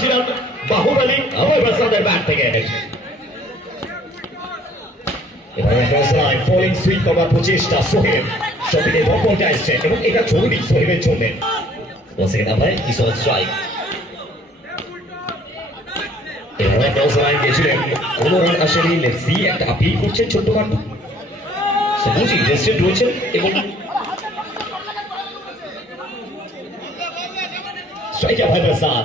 একবার যাচ্ছিলাম বাহুবলী আবার প্রসাদের ব্যাট থেকে। ফলিং স্ট্রাইক রয়েছেন এবং প্রসাদ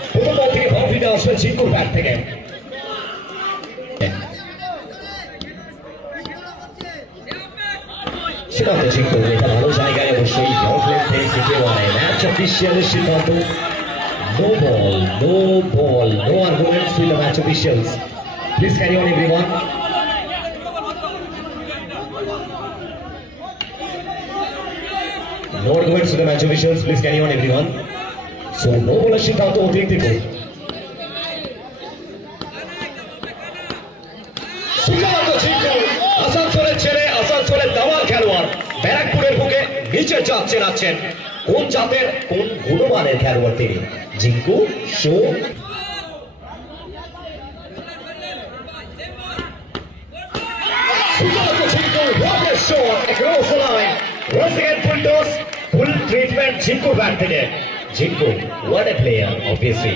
বল থেকে বাউন্ডারিটা আসবে জিঙ্কুর ব্যাট থেকে সিদ্ধান্ত জিঙ্কু এটা ভালো জায়গায় অবশ্যই লং লেন্থে কেটে ওয়ানে ম্যাচ অফিসিয়ালের সিদ্ধান্ত no ball no ball no arguments with the match officials please carry on everyone No arguments to the match officials. Please carry on, everyone. No বলার সিদ্ধান্ত অতিরিক্ত আসানসোলের ছেলে আসানসোলের খেলোয়াড়। ব্যারাকপুরের বুকে নিচে চেনাচ্ছেন কোন জাতের কোন গুণমানের খেলোয়াড় তিনি? Jinku show the line. Once again, full full treatment, Chinko back থেকে। Chinko, what a player, obviously.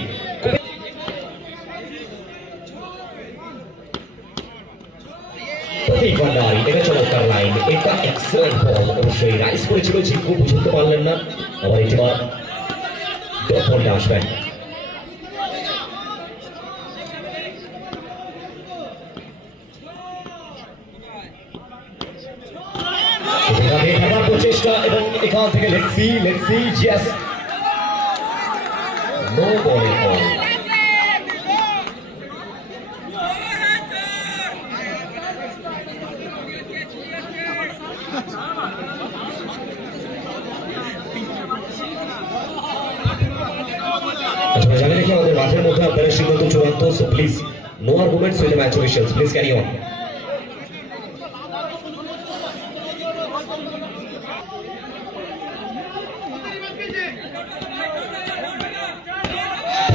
Prateek Bhandari এটা চমৎকার লাইন এটা এক্সেলেন্ট বল অবশ্যই রাইস করেছিল জিঙ্কু বুঝতে পারলেন না আবার এটি বার ডট বলটা আসবেন প্রচেষ্টা এবং এখান থেকে লেটসি লেটসি ইয়েস নো বলে বল আপনারা জানেন কি আমাদের মাঠের মধ্যে আপনাদের সিদ্ধান্ত চূড়ান্ত so please no arguments with the match officials please carry on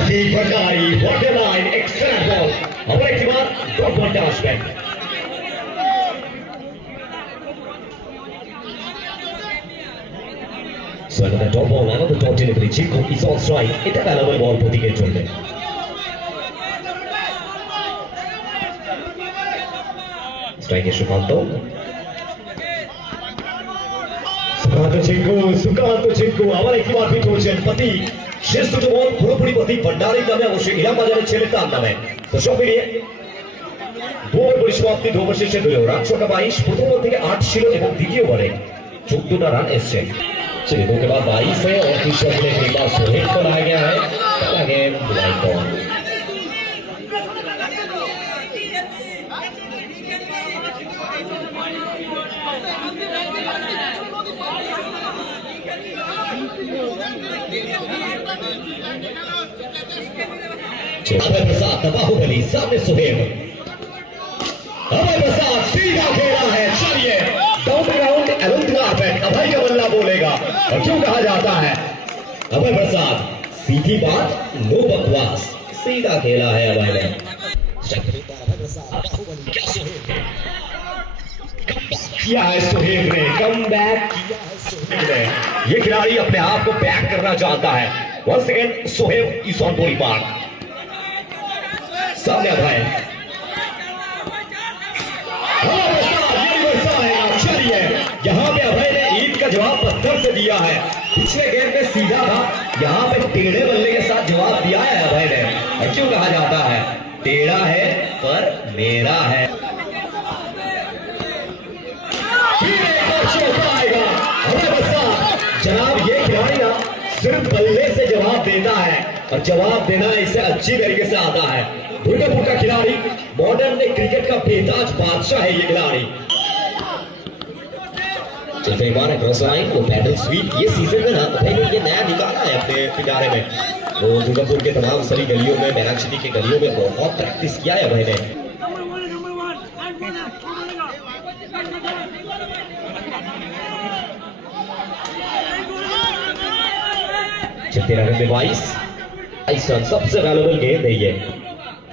Prateek Bhandari what a line excellent ball আবার একবার আসবেন So another top ball, another top delivery. Chico is on strike. এটা valuable ball প্রতীকের জন্য। স্ট্রাইকে সুকান্ত সুকান্ত চিঙ্কু সুকান্ত চিঙ্কু আবার একবার পিঠ হচ্ছেন প্রতীক শেষ দুটো বল পুরোপুরি প্রতীক ভণ্ডারীর নামে অবশ্যই ইলাম বাজারের ছেলে তার নামে তো সব মিলিয়ে দু ওভার পরিসমাপ্তি দু ওভার শেষে হলেও রান ছটা বাইশ প্রথম বল থেকে আট ছিল এবং দ্বিতীয় বলে চোদ্দটা রান এসছে चलिए दो के बाद बाईस है और तीसरे बल्ले एक बार सोहेब को लाया गया है पहला गेम बुलाई बॉल अभय प्रसाद बाहुबली सामने सुहेब अभय प्रसाद सीधा खेला है, चलिए। अभय बल्ला बोलेगा। और क्यों कहा जाता है? अभय प्रसाद, सीधी बात, नो बकवास। सीधा खेला है अभय ने क्या है? सुहेब ने। कम बैक किया है ये खिलाड़ी अपने आप को बैक करना चाहता है। वंस अगेन सुहेब ऑन बोली पार्क सामने अभय यहाँ पे अभय ने ईद का जवाब पत्थर से दिया है पिछले गेम में सीधा था यहाँ पे टेढ़े बल्ले के साथ जवाब दिया है अभय ने क्यों कहा जाता है टेढ़ा है पर मेरा है जनाब ये खिलाड़ी ना सिर्फ़ बल्ले से जवाब देता है। और जवाब देना इसे अच्छी तरीके से आता है। दुर्गापुर का खिलाड़ी मॉडर्न ने क्रिकेट का बेताज बादशाह है ये खिलाड़ी। अभय में ना नया है दुर्गापुर के तमाम सभी गलियों में गलियों में बहुत प्रैक्टिस किया है ने। नाइस सबसे वैल्यूबल गेंद है ये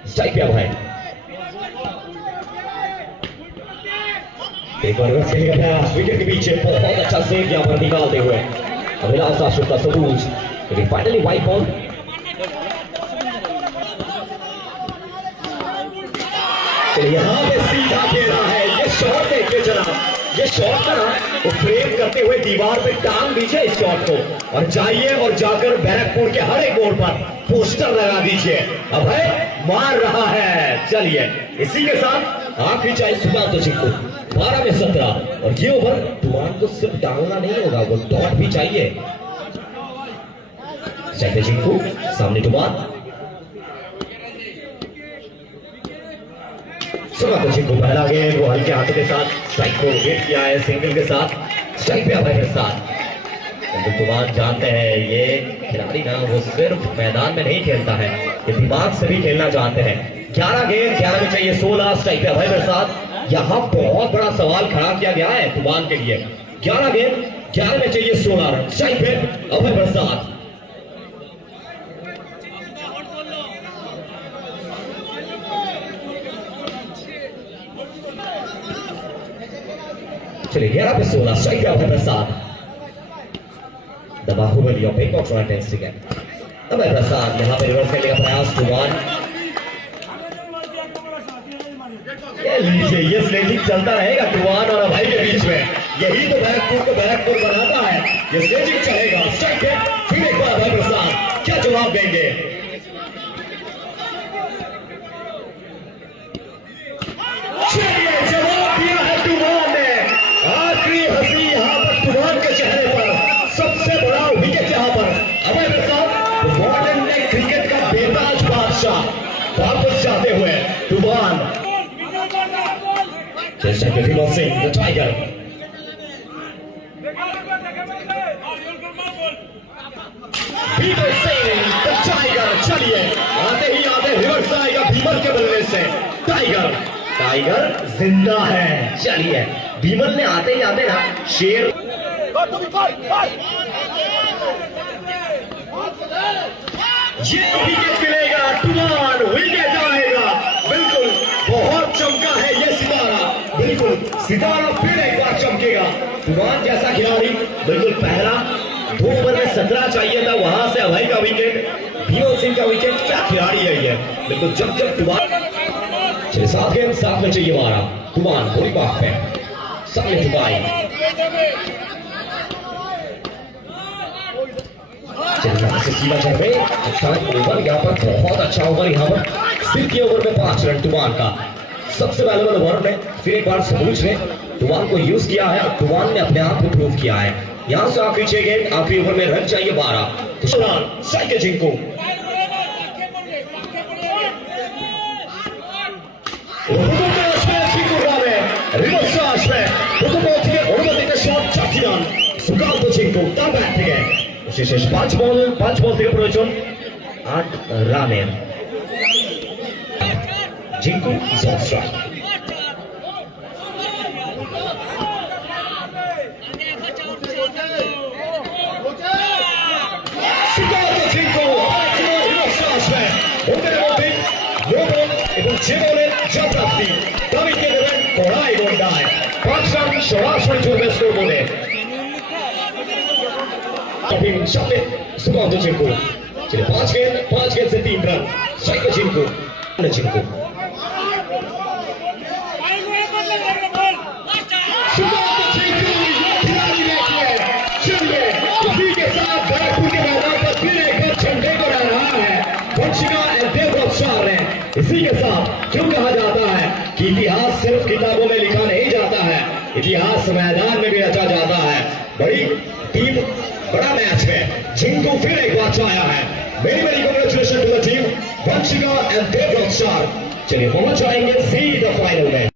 स्ट्राइक पे अब है एक बार खेल गया विकेट के पीछे बहुत अच्छा सेव यहाँ पर निकालते हुए अभिलाष आशुक का सबूज लेकिन फाइनली वाइट बॉल यहाँ पे सीधा ये शॉट का ना वो फ्रेम करते हुए दीवार पे टांग दीजिए इस शॉट को। और जाइए और जाकर बैरकपुर के हर एक मोड़ पर पोस्टर लगा दीजिए। अब है मार रहा है। चलिए, इसी के साथ आखिरी चाहे सुशांत सिंह को। बारह में सत्रह। और ये ओवर टुमान को सिर्फ़ डालना नहीं होगा, वो डॉट भी चाहिए। शैलेश सिंह को, सामने टुमान सुना सिंह को पहला गेंद वो हल्के हाथों के साथ स्ट्राइक को गेट किया है सिंगल के साथ स्ट्राइक पे अभय के साथ कुमार जानते हैं, ये खिलाड़ी ना, वो सिर्फ़ मैदान में नहीं खेलता है, ये दिमाग से भी खेलना जानते हैं। ग्यारह गेंद, ग्यारह में चाहिए सोलह स्ट्राइक पे अभय साथ। यहाँ बहुत बड़ा सवाल खड़ा किया गया है कुमान के लिए। ग्यारह गेंद, ग्यारह में चाहिए सोलह स्ट्राइक पे अभय प्रसाद ग्यारह पे सोलह स्ट्राइक पे अभय प्रसाद The Bahubali of Bangkok Royal Test again. अभय प्रसाद यहाँ पे रिवर्स करने का प्रयास कुमार ये लीजिए, ये स्लेजिंग चलता रहेगा टुवान और अभय के बीच में। यही तो बैरकपुर को बैरकपुर बनाता है। ये स्लेजिंग चलेगा। स्ट्राइक फिर एक बार अभय प्रसाद, क्या जवाब देंगे चलिए जवाब दिया है टुवान ने आखिरी हँसी यहाँ पर टुवान के चेहरे पर सबसे बड़ा विकेट यहाँ पर अभय प्रसाद मॉडर्न ने क्रिकेट का बेताज बादशाह वापस जाते हुए टुवान चेष्टा के विमल सिंह द टाइगर चलिए आते ही के से. टाइगर टाइगर ज़िंदा है. चलिए भीमल ने आते ही आते ना, शेर. ये विकेट मिलेगा टुमान विकेट आएगा बिल्कुल बहुत चमका है ये सितारा बिल्कुल सितारा फिर एक बार चमकेगा। टुमान जैसा खिलाड़ी, बिल्कुल पहला दो ओवर में सत्रह चाहिए था, वहाँ से अभय का विकेट भीमल सिंह का विकेट क्या खिलाड़ी है ये? बिल्कुल जब जब टुमान चलिए सात गेंद सात में चाहिए बारह टुमान पूरी बात पे। सामने यहाँ से सीधा रहे अच्छा ओवर, यहाँ पर बहुत अच्छा ओवर, यहाँ पर सिर्फ़ ओवर में पाँच रन तुमान का। सबसे वैल्यूबल ओवर में फिर एक बार सबूज ने टुमान को यूज किया है और टुमान ने अपने आप को प्रूव किया है यहाँ से आखिरी छह गेंद आखिरी ओवर में रन चाहिए बारह तो सुनान साइकिल जिंको শেষ পাঁচ বল পাঁচ বল থেকে প্রয়োজন আট রানের জিঙ্কু স্ট্রাইক সিদ্ধার্থ জিঙ্কু আসবে ওদের মধ্যে নো বল এবং যে বলের যা প্রাপ্তি দাবিকে দেবেন কড়াই গন্ডায় পাঁচ রান সরাসরি চলবে স্কোর বলে कभी सामने सुकांत जिनको चलिए पांच गेंद पांच गेंद से तीन रन स्ट्राइक जिनको जिनको इसी के साथ क्यों कहा जाता है। कि इतिहास सिर्फ़ किताबों में लिखा नहीं जाता है। इतिहास मैदान में भी रचा जाता है। बड़ी टीम, बड़ा मैच है। जिनको फिर एक बार आया है। मेरी मेरी Portugal and David Sharp. Телефон Чайнин, see the final match.